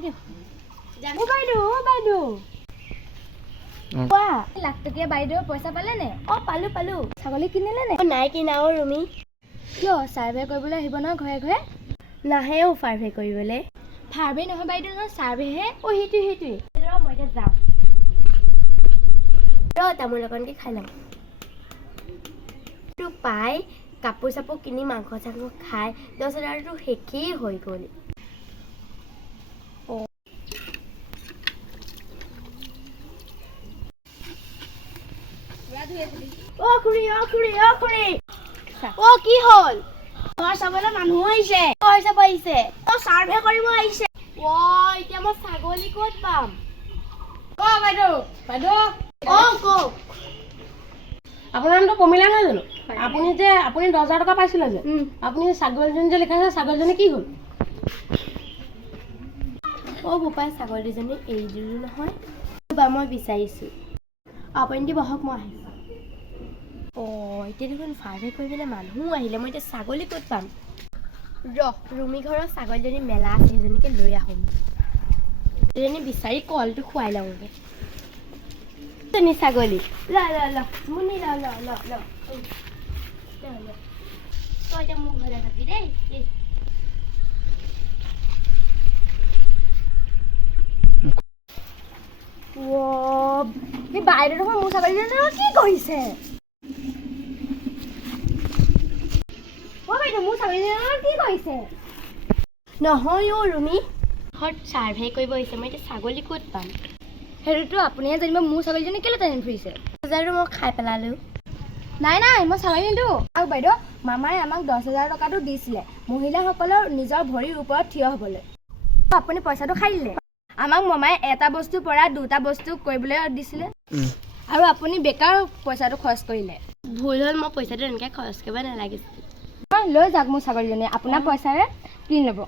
বাইদেউ জানো বাইদেউ কোৱা লাখ টকীয়া বাইদেউ পইচা পালে নে পালো ছাগলী কিনিলে নে নাই কিনা ৰুমি কিয় সাৰ্ভে কৰিবলৈ আহিব ন ঘৰে ঘৰে নাহেও সাৰ্ভে কৰিবলৈ সাৰ্ভে নহয় বাইদেউ নহয় সাৰ্ভেহে সেইটোৱে মই এতিয়া যাওঁ তামোল অকণকে খাই লওঁ তো পাই কাপোৰ চাপোৰ কিনি মাংস চাংস খাই 10,000টো শেষেই হৈ গ'ল খুৰী কি হ'ল ঘৰ চাবলৈ মানুহ আহিছে ঘৰ চাব আহিছে সাৰ্ভে কৰিব আহিছে এতিয়া মই ছাগলী ক'ত পাম বাইদেউ কওক আপোনাৰ নামটো পমিলা নহয় জানো আপুনি 10,000 টকা পাইছিলে যে আপুনি ছাগলীজনী যে লিখাইছে ছাগলীজনী কি হ'ল বোপাই ছাগলীজনী এৰি দিলো নহয় বা মই বিচাৰিছোঁ আপুনি বহক মই আহিছোঁ এতিয়া দেখোন সাৰ্ভে কৰিবলৈ মানুহো আহিলে মই এতিয়া ছাগলী ক'ত পাম ৰুমি ঘৰৰ ছাগলীজনী মেলা আছে সেইজনীকে লৈ আহোঁ এজনী বিচাৰি কলটো খুৱাই লওঁগৈ জনী ছাগলী মুনি তই এতিয়া মোৰ ঘৰলৈ থাকি দেই বাইদেউ দেখোন মোৰ ছাগলীজনী কি কৰিছে মোৰ ছাগলীজনী কি কৰিছে নহয় ৰুমি ঘৰত সাৰ্ভে কৰিব আহিছে মই এতিয়া ছাগলী ক'ত পাম সেইটোতো আপুনিহে জানিব মোৰ ছাগলীজনী কেলৈ টানি ফুৰিছে বজাৰটো মই খাই পেলালোঁ নাই মই ছাগলী নিদিওঁ আৰু বাইদেউ মামাই আমাক 10,000 টকাটো দিছিলে মহিলাসকলৰ নিজৰ ভৰিৰ ওপৰত থিয় হ'বলৈ আপুনি পইচাটো খাই দিলে আমাক মামাই এটা বস্তুৰ পৰা দুটা বস্তু কৰিবলৈ দিছিলে আৰু আপুনি বেকাৰ পইচাটো খৰচ কৰিলে ভুল হ'ল মই পইচাটো এনেকৈ খৰচ কৰিব নালাগিছিল লৈ যাওক মোৰ ছাগলীজনী আপোনাৰ পইচাৰে কিনি ল'ব